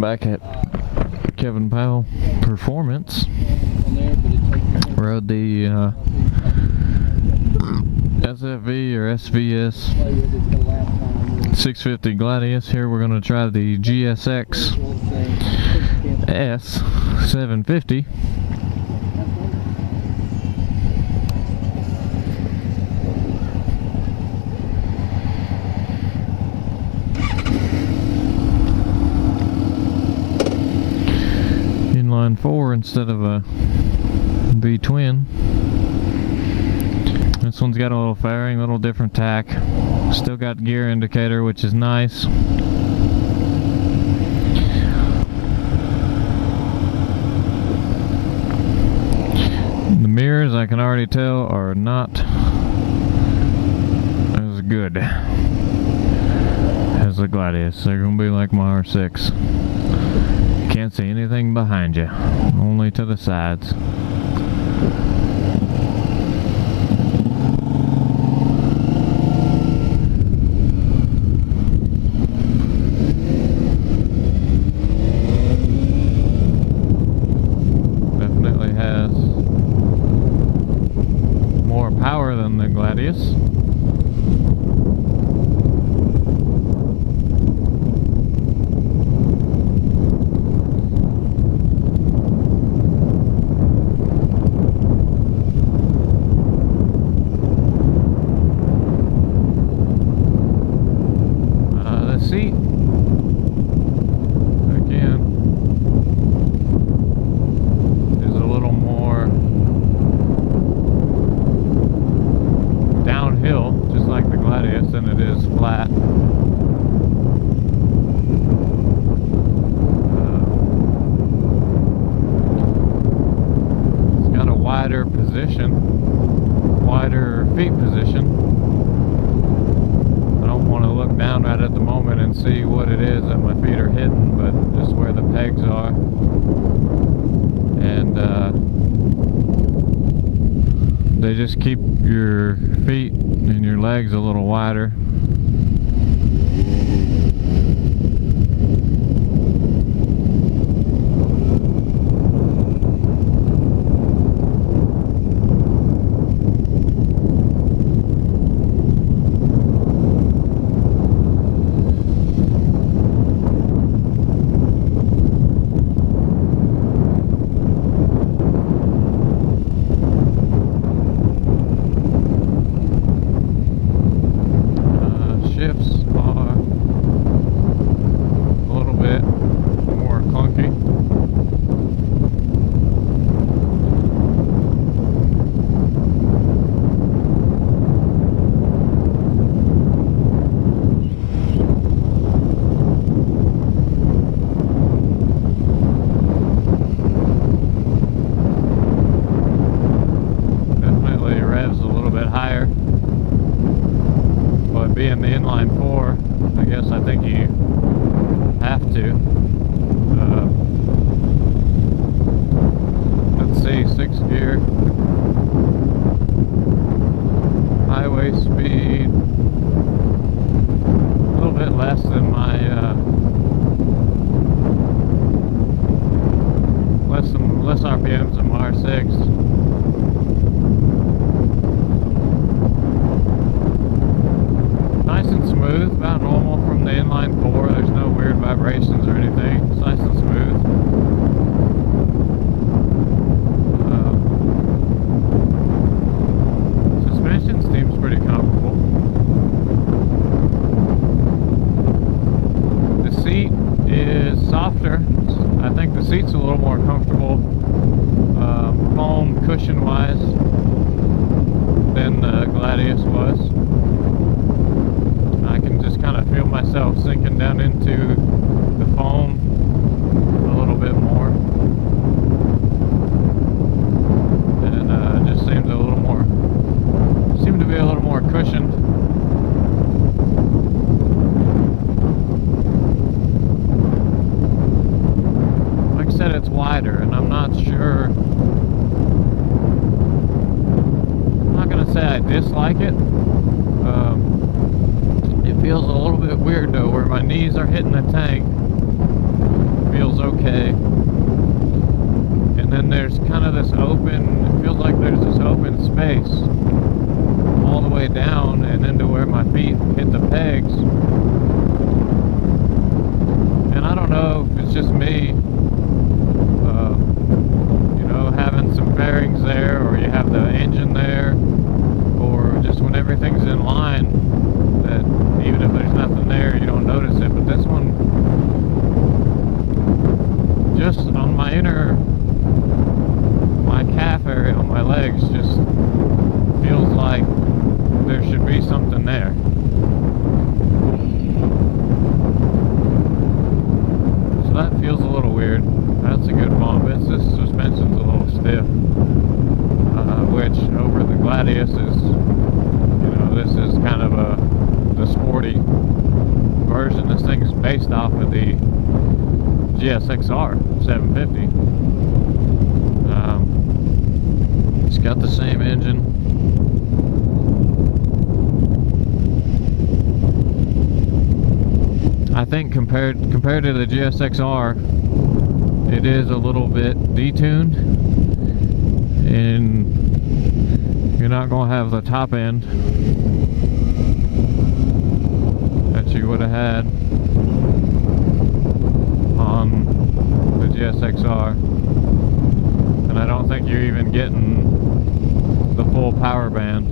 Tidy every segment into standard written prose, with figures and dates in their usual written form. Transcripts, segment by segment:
Back at Kevin Powell Performance. Rode the SFV or SVS 650 Gladius. Here we're going to try the GSX-S 750. Inline 4 instead of a V-twin. This one's got a little fairing, a little different tack. Still got gear indicator, which is nice. The mirrors, I can already tell, are not as good as the Gladius. They're going to be like my R6. Can't see anything behind you, only to the sides. Definitely has more power than the Gladius. Seat again is a little more downhill, just like the Gladius, than it is flat. It's got a wider position, wider feet position. I don't want to look down right at the moment and see what it is that my feet are hitting, but just where the pegs are. And they just keep your feet and your legs a little wider. Shifts are a little bit more clunky. Definitely revs a little bit higher. But being the inline 4, I guess I think you have to. Let's see, 6th gear. Highway speed, a little bit less than my, less RPMs than my R6. Nice and smooth, about normal from the inline 4. There's no weird vibrations or anything. It's nice and smooth. Suspension seems pretty comfortable. The seat is softer. I think the seat's a little more comfortable, foam cushion wise, than the Gladius was. I can just kind of feel myself sinking down into the foam a little bit more, and it just seems a little more, seemed to be a little more cushioned. Like I said, it's wider, and I'm not sure. I'm not gonna say I dislike it. It feels a little bit weird though, where my knees are hitting the tank. feels okay. And then there's kind of this open, it feels like there's this open space all the way down and into where my feet hit the pegs. And I don't know if it's just me, you know, having some bearings there, or you have the engine there, or just when everything's in line, that even if there's nothing there, you don't notice it. But this one, just on my my calf area on my legs, just feels like there should be something there. So that feels a little weird. That's a good bump. It's this suspension's a little stiff, which over the Gladius is, you know, this is kind of the sporty version. This thing is based off of the GSX-R 750. It's got the same engine. I think compared to the GSX-R, it is a little bit detuned, and you're not going to have the top end that you would have had on the GSX-R, and I don't think you're even getting the full power band.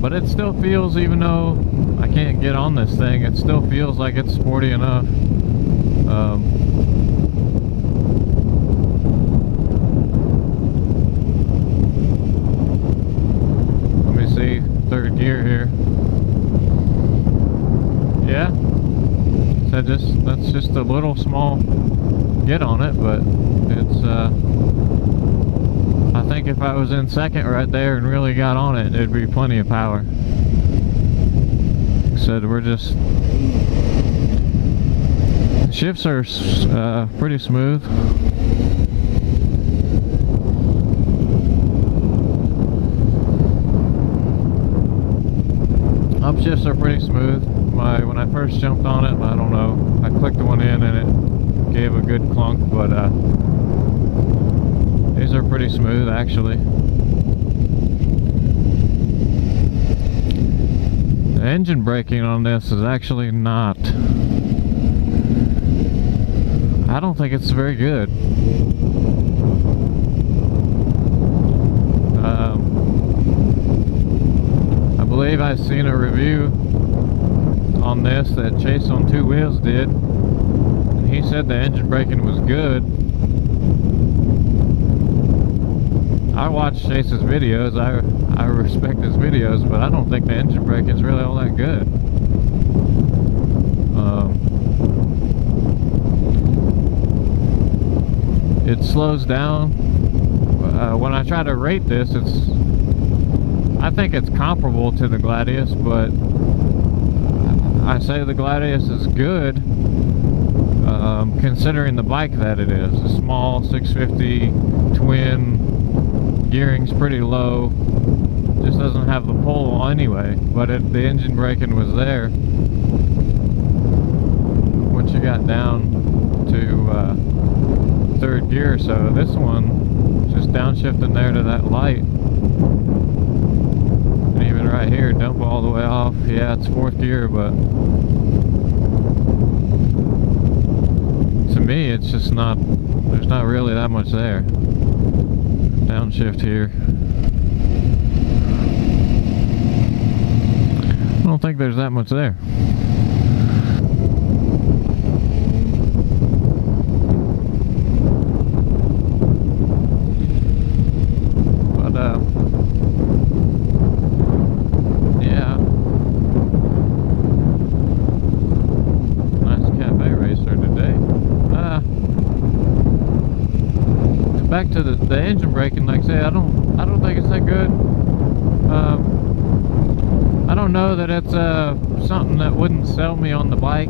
But it still feels, even though I can't get on this thing, it still feels like it's sporty enough. Let me see, third gear here. Yeah, so that's just a little small get on it, but it's I think if I was in second right there and really got on it, it'd be plenty of power. Like I said, we're just, shifts are pretty smooth. Upshifts are pretty smooth. When I first jumped on it, I don't know, I clicked one in and it gave a good clunk, but these are pretty smooth actually. The engine braking on this is actually not, I don't think it's very good. I believe I've seen a review on this that Chase on Two Wheels did, and he said the engine braking was good. I watch Chase's videos, I respect his videos, but I don't think the engine braking is really all that good. It slows down. When I try to rate this, I think it's comparable to the Gladius, but I say the Gladius is good, considering the bike that it is. A small 650 twin, gearing's pretty low, just doesn't have the pull anyway, but the engine braking was there once you got down to third gear. So this one, just downshifting there to that light, and even right here, dump all the way off. Yeah, it's fourth gear, but to me it's just not, there's not really that much there. Downshift here. I don't think there's that much there. But yeah. Nice cafe racer today. Back to the engine braking, like I say, I don't think it's that good. I don't know that it's something that wouldn't sell me on the bike.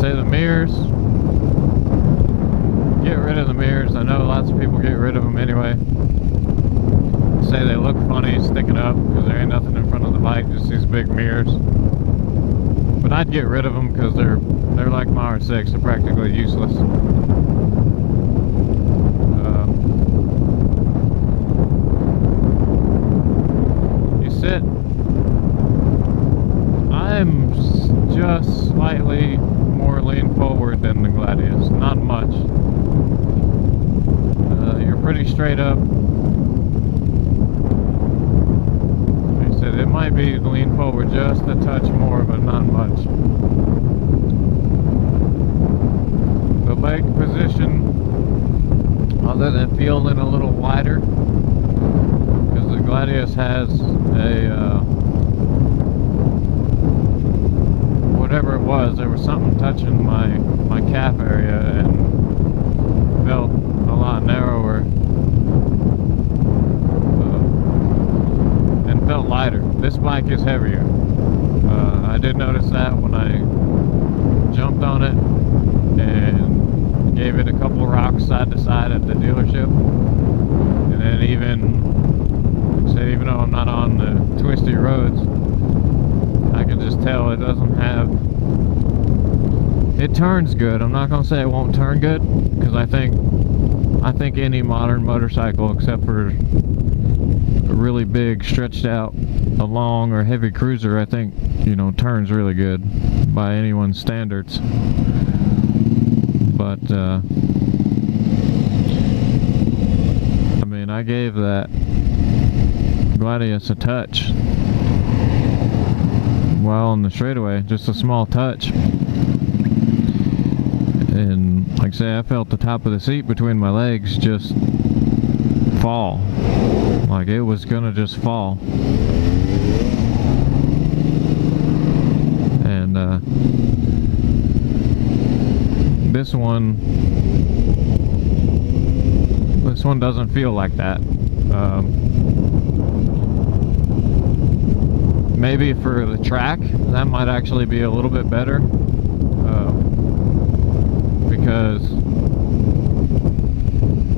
Say the mirrors, get rid of the mirrors. I know lots of people get rid of them anyway. Say they look funny sticking up because there ain't nothing in front of the bike, just these big mirrors. But I'd get rid of them because they're like my R6, they're practically useless. You sit. I'm just slightly more lean forward than the Gladius, not much. You're pretty straight up. Like I said, it might be lean forward just a touch more, but not much. The leg position, other than feeling a little wider, because the Gladius has a whatever it was, there was something touching my calf area and felt a lot narrower and felt lighter. This bike is heavier. I did notice that when I jumped on it and gave it a couple rocks side to side at the dealership, and then even though I'm not on the twisty roads, I can just tell it doesn't have, it turns good. I'm not gonna say it won't turn good, because I think any modern motorcycle, except for a really big stretched out a long or heavy cruiser, I think, you know, turns really good by anyone's standards. But I mean, I gave that Gladius a touch while on the straightaway, just a small touch, and like I say, I felt the top of the seat between my legs just fall, like it was gonna just fall. And this one doesn't feel like that. Maybe for the track, that might actually be a little bit better, because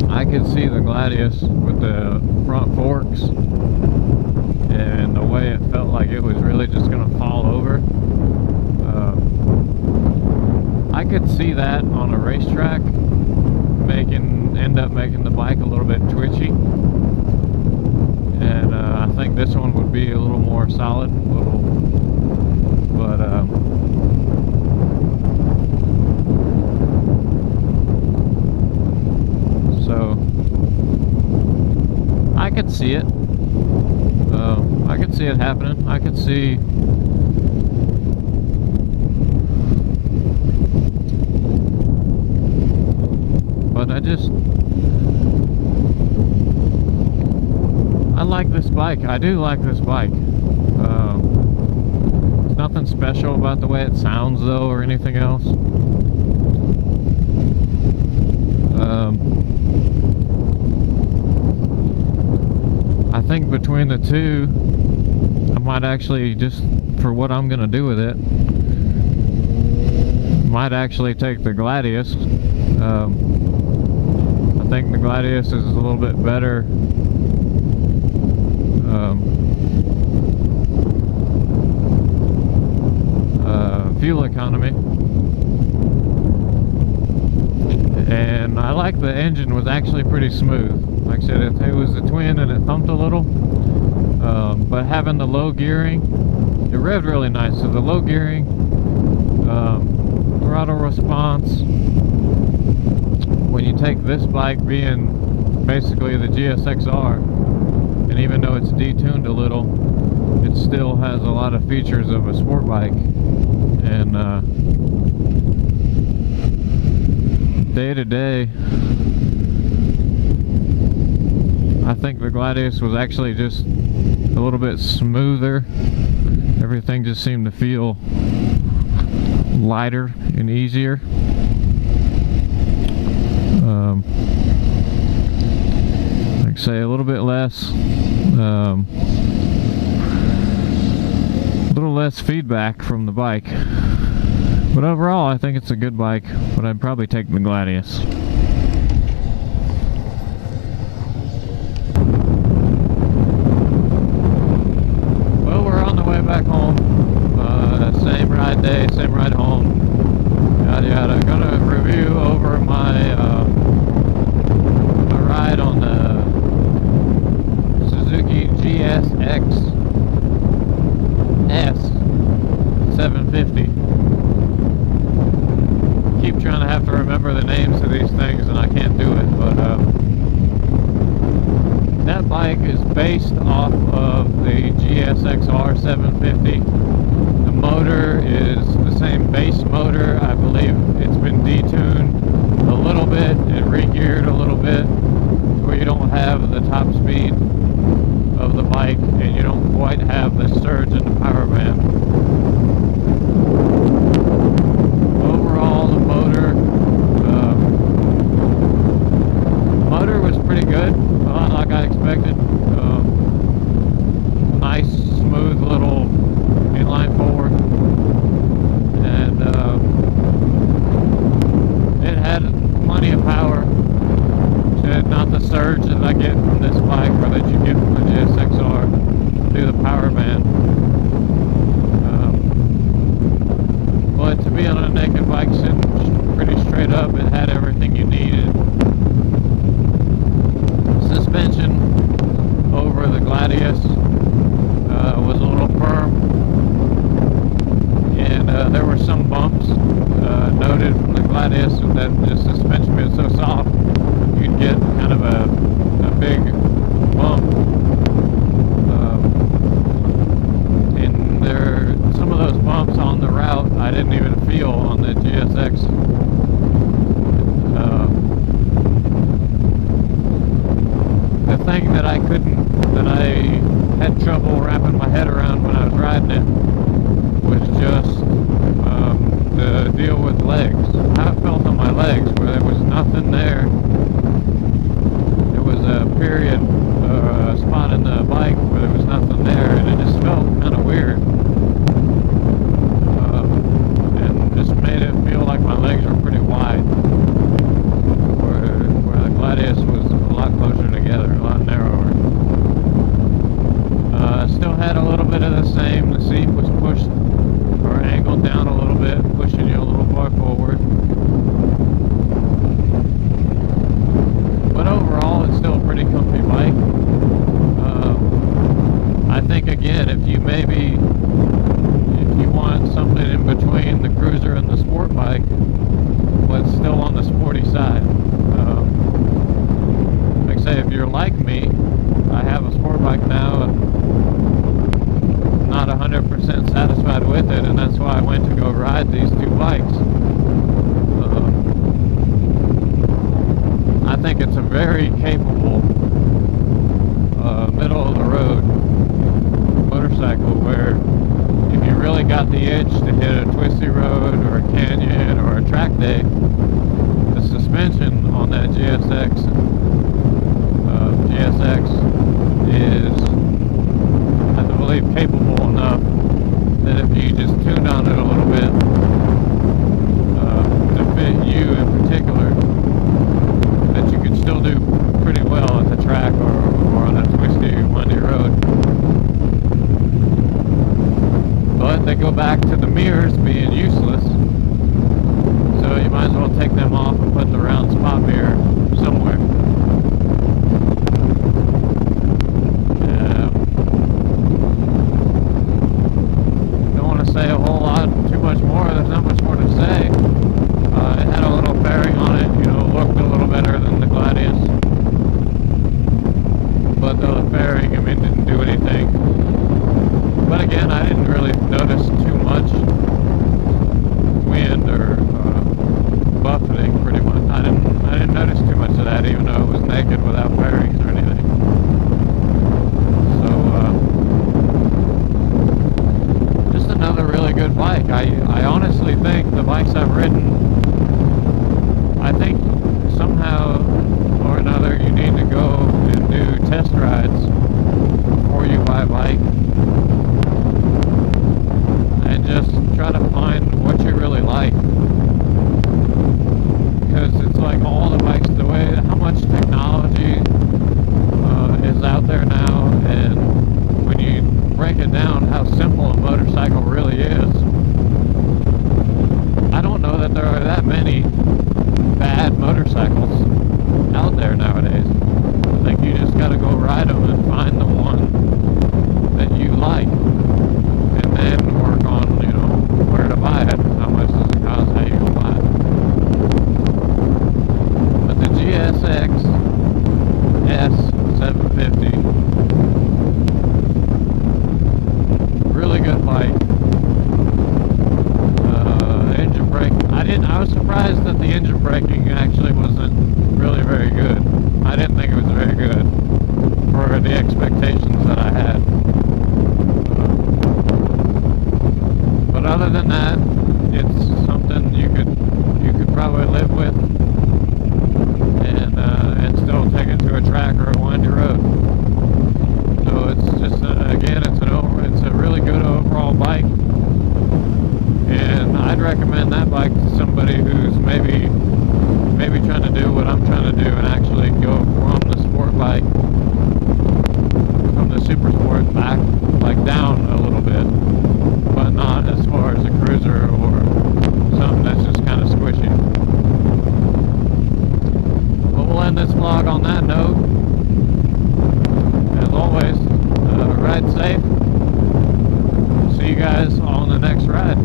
I could see the Gladius with the front forks and the way it felt like it was really just going to fall over. I could see that on a racetrack end up making the bike a little bit twitchy. And I think this one would be a little more solid, but so I could see it. I could see it happening. I could see but I like this bike. I do like this bike. There's nothing special about the way it sounds though, or anything else. I think between the two, I might actually, just for what I'm gonna do with it, might actually take the Gladius. I think the Gladius is a little bit better fuel economy, and I like the engine was actually pretty smooth. Like I said, it was the twin and it thumped a little, but having the low gearing, it revved really nice. So the low gearing, throttle response, when you take this bike being basically the GSX-R, and even though it's detuned a little, it still has a lot of features of a sport bike. And day to day, I think the Gladius was actually just a little bit smoother. Everything just seemed to feel lighter and easier. Like I say, a little bit less feedback from the bike, but overall I think it's a good bike, but I'd probably take the Gladius. Well, we're on the ride day, same ride home, yada yada. Gonna review over my my ride on the Suzuki GSX-S 750. Keep trying to have to remember the names of these things and I can't do it, but that bike is based off of the GSX-R 750. The motor is the same base motor. I believe it's been detuned a little bit and re-geared a little bit where you don't have the top speed of the bike and you don't quite have the surge in the power band. Overall, the motor was pretty good, a lot like I expected. Nice, smooth little inline four, and it had plenty of power. Not the surge that I get from this bike or that you get from the GSX-R through the power band. But to be on a naked bike sitting pretty straight up, it had everything you needed. Suspension over the Gladius was a little firm, and there were some bumps noted from the Gladius that the suspension being so soft, you'd get kind of a big bump. And some of those bumps on the route I didn't even feel on the GSX. The thing that I had trouble wrapping my head around when I was riding it was just the deal with legs. I felt on my legs where there was nothing there. There was a period, a spot in the bike where there was nothing there, and it just felt kind of weird. And just made it feel like my legs were pretty wide, where the Gladius was a lot closer together, a lot narrower. Still had a little bit of the same. The seat was pushed or angled down a little bit, pushing you a little far forward. But overall, it's still a pretty comfy bike. I think again, if you want something in between the cruiser and the sport bike, but still on the sporty side. Like I say, if you're like me, I have a sport bike now and not 100% satisfied with it, and that's why I went to go ride these two bikes. I think it's a very capable middle of the road motorcycle where if you really got the itch to hit a twisty road or a canyon or a track day, the suspension on that GSX is, I believe, capable enough that if you just tuned on it a little bit to fit you in particular, that you could still do pretty well at the track or on a twisty, windy road. But they go back to the mirrors being useless, so you might as well take them off and put the round spot mirror somewhere. Say a whole lot, too much more. There's not much more to say. It had a little fairing on it, looked a little better than the Gladius. But the fairing, didn't do anything. But again, I didn't really notice too much wind or buffeting, pretty much. I didn't notice too much of that, even though it was naked without fairings or anything. Another really good bike. I honestly think the bikes I've ridden, I think somehow or another you need to go and do test rides before you buy a bike and just try to find what you really like, because it's like all the bikes, the way, how much technology is out there now, and when you break it down how simple a motorcycle really is, there are that many bad motorcycles out there nowadays. I think you just gotta go ride them and find the one that you like, and then work on, you know, where to buy it, how much does it cost, how you gonna buy it. But the GSX-S 750, really good bike. Engine brake, I was surprised that the engine braking actually wasn't really very good. I didn't think it was very good for the expectations that I had. But other than that, it's something you could probably live with and still take it to a track or a windy road. So it's just again, it's a really good overall bike, and I'd recommend that bike to somebody who's maybe trying to do what I'm trying to do and actually go from the sport bike, from the super sport back, like down a little bit, but not as far as a cruiser or something that's just kind of squishy. But we'll end this vlog on that note. As always, ride safe. See you guys on the next ride.